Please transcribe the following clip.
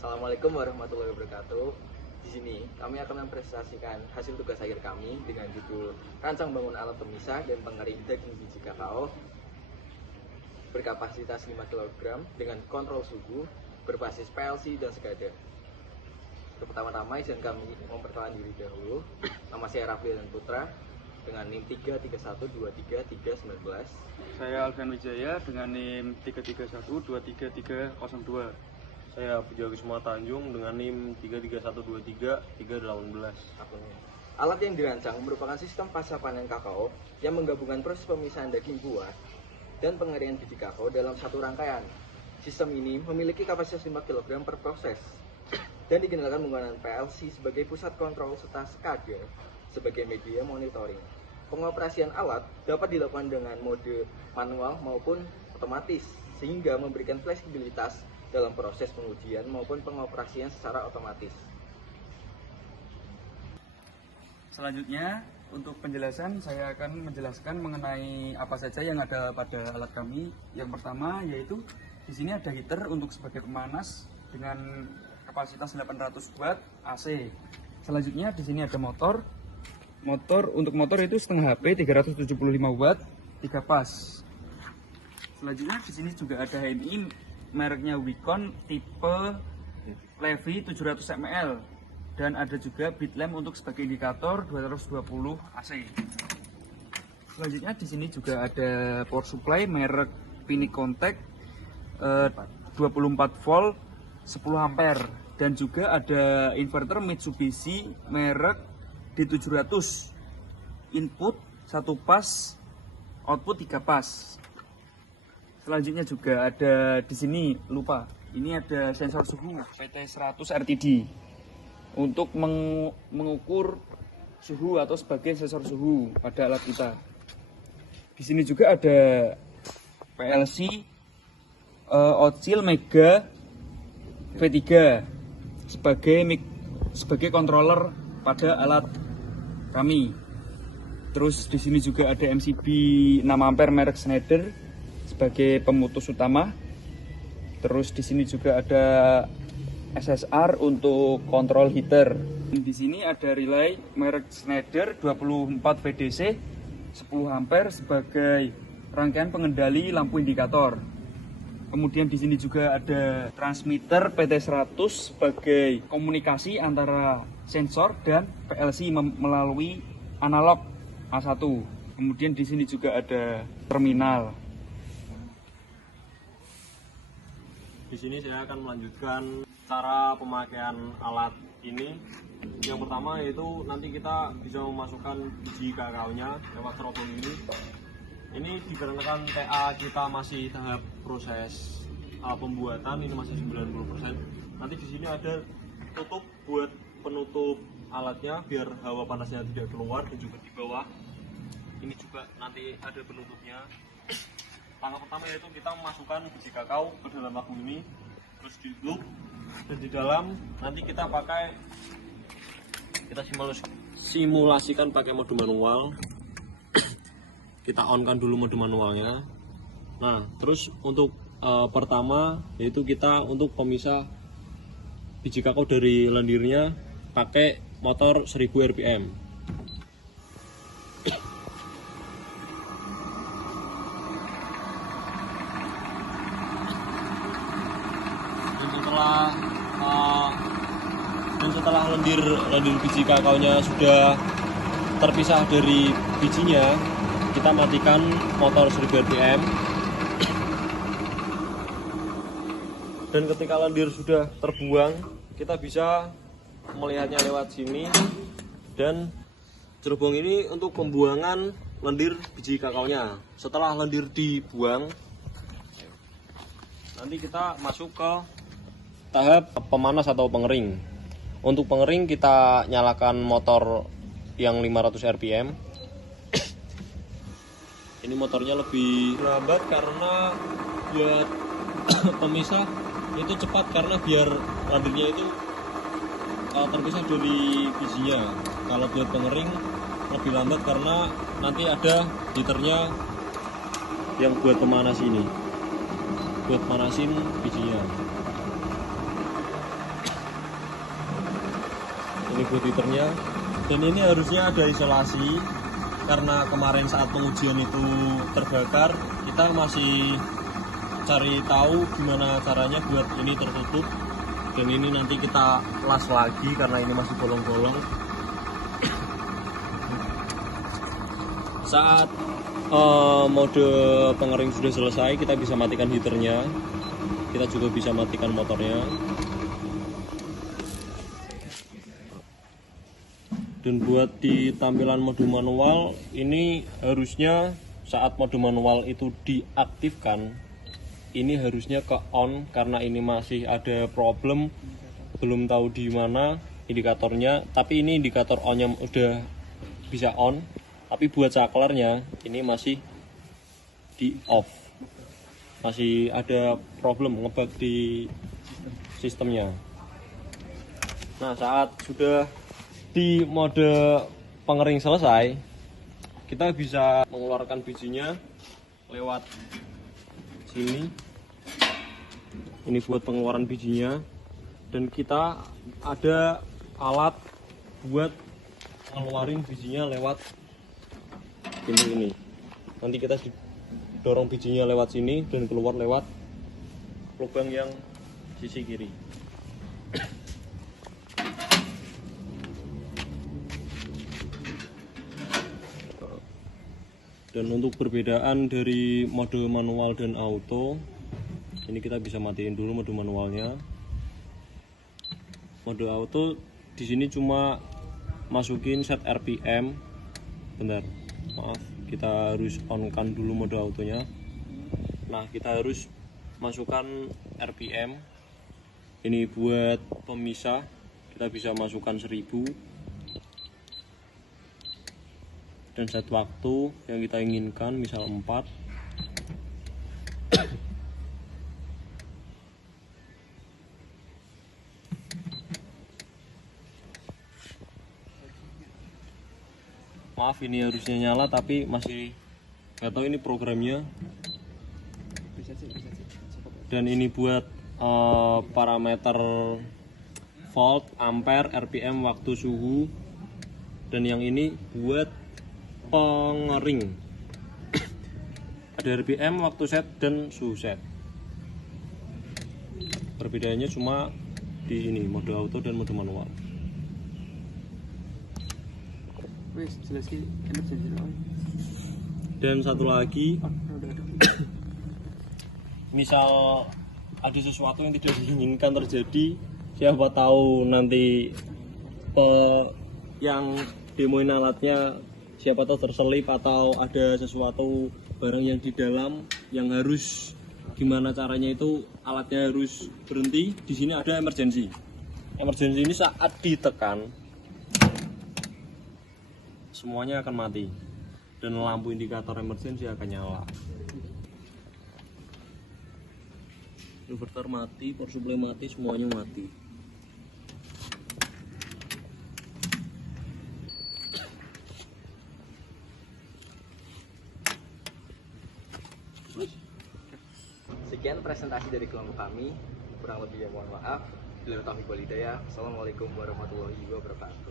Assalamualaikum warahmatullahi wabarakatuh. Di sini kami akan mempresentasikan hasil tugas akhir kami dengan judul Rancang bangun alat pemisah dan pengering daging biji kakao berkapasitas 5 kg dengan kontrol suhu berbasis PLC dan SCADA. Pertama-tama izin kami memperkenalkan diri dahulu. Nama saya Rafli Putra dengan NIM 3312339. Saya Alfian Wijaya dengan NIM 331233302. Saya Puja Wisma Tanjung dengan NIM 3312338. Alat yang dirancang merupakan sistem pasca panen kakao yang menggabungkan proses pemisahan daging buah dan pengeringan biji kakao dalam satu rangkaian. Sistem ini memiliki kapasitas 5 kg per proses dan dikendalikan menggunakan PLC sebagai pusat kontrol serta SCADA sebagai media monitoring. Pengoperasian alat dapat dilakukan dengan mode manual maupun otomatis sehingga memberikan fleksibilitas dalam proses pengujian maupun pengoperasian secara otomatis. Selanjutnya, untuk penjelasan saya akan menjelaskan mengenai apa saja yang ada pada alat kami. Yang pertama yaitu di sini ada heater untuk sebagai pemanas dengan kapasitas 800 watt AC. Selanjutnya di sini ada motor. Untuk motor itu setengah HP 375 watt 3 pas. Selanjutnya di sini juga ada HMI mereknya Wicon tipe Levi 700 ml dan ada juga bit lamp untuk sebagai indikator 220 AC. Selanjutnya di sini juga ada power supply merek Pinicontact 24 volt 10 ampere dan juga ada inverter Mitsubishi merek D700 input 1 pas output 3 pas. Selanjutnya juga ada di sini ini ada sensor suhu PT100 RTD untuk mengukur suhu atau sebagai sensor suhu pada alat kita. Di sini juga ada PLC Ocil Mega V3 sebagai controller pada alat kami. Terus di sini juga ada MCB 6 ampere merek Schneider sebagai pemutus utama. Terus di sini juga ada SSR untuk kontrol heater. Di sini ada relay merek Schneider 24 VDC 10 ampere sebagai rangkaian pengendali lampu indikator. Kemudian di sini juga ada transmitter PT100 sebagai komunikasi antara sensor dan PLC melalui analog A1. Kemudian di sini juga ada terminal. Di sini saya akan melanjutkan cara pemakaian alat ini. Yang pertama yaitu nanti kita bisa memasukkan biji kakaonya lewat terowongan ini. Ini dikarenakan TA kita masih tahap proses pembuatan, ini masih 90%. Nanti di sini ada tutup buat penutup alatnya biar hawa panasnya tidak keluar, dan juga di bawah ini juga nanti ada penutupnya. Langkah pertama yaitu kita memasukkan biji kakao ke dalam tabung ini, terus di loop, dan di dalam nanti kita simulasikan pakai mode manual. Kita on-kan dulu mode manualnya. Nah, terus untuk pertama yaitu kita untuk pemisah biji kakao dari lendirnya pakai motor 1000 rpm. Dan setelah lendir biji kakaonya sudah terpisah dari bijinya, kita matikan motor 1000 rpm. Dan ketika lendir sudah terbuang, kita bisa melihatnya lewat sini. Dan cerobong ini untuk pembuangan lendir biji kakaonya. Setelah lendir dibuang, nanti kita masuk ke tahap pemanas atau pengering. Untuk pengering kita nyalakan motor yang 500 rpm. Ini motornya lebih lambat karena buat pemisah itu cepat, karena biar lendirnya itu terpisah dari bijinya. Kalau buat pengering lebih lambat karena nanti ada heaternya yang buat pemanas ini, buat manasin bijinya. Ini buat heaternya. Dan ini harusnya ada isolasi karena kemarin saat pengujian itu terbakar. Kita masih cari tahu gimana caranya buat ini tertutup. Dan ini nanti kita las lagi karena ini masih bolong-bolong. Saat mode pengering sudah selesai, kita bisa matikan heaternya. Kita juga bisa matikan motornya. Dan buat di tampilan mode manual ini harusnya saat mode manual itu diaktifkan, ini harusnya ke on karena ini masih ada problem, belum tahu di mana indikatornya. Tapi ini indikator onnya udah bisa on, tapi buat saklarnya ini masih di off, masih ada problem ngebug di sistemnya. Nah, saat sudah di mode pengering selesai, kita bisa mengeluarkan bijinya lewat sini. Ini buat pengeluaran bijinya, dan kita ada alat buat ngeluarin bijinya lewat pintu ini. Nanti kita dorong bijinya lewat sini dan keluar lewat lubang yang sisi kiri. Dan untuk perbedaan dari mode manual dan auto, ini kita bisa matiin dulu mode manualnya. Mode auto di sini cuma masukin set RPM. Bentar, maaf, kita harus on kan dulu mode autonya. Nah, kita harus masukkan RPM. Ini buat pemisah, kita bisa masukkan 1000. Dan set waktu yang kita inginkan, misal 4. Maaf, ini harusnya nyala tapi masih nggak tahu ini programnya. Dan ini buat parameter volt, ampere, RPM, waktu, suhu. Dan yang ini buat pengering. Ada RPM, waktu set, dan suhu set. Perbedaannya cuma di ini, mode auto dan mode manual. Dan satu lagi, misal ada sesuatu yang tidak diinginkan terjadi, siapa tahu nanti yang demoin alatnya siapa tahu terselip atau ada sesuatu barang yang di dalam yang harus gimana caranya, itu alatnya harus berhenti. Di sini ada emergency. Emergency ini saat ditekan semuanya akan mati dan lampu indikator emergency akan nyala. Inverter mati, power supply mati, semuanya mati. Sekian presentasi dari kelompok kami. Kurang lebihnya mohon maaf. Bila taufik wal hidayah. Assalamualaikum warahmatullahi wabarakatuh.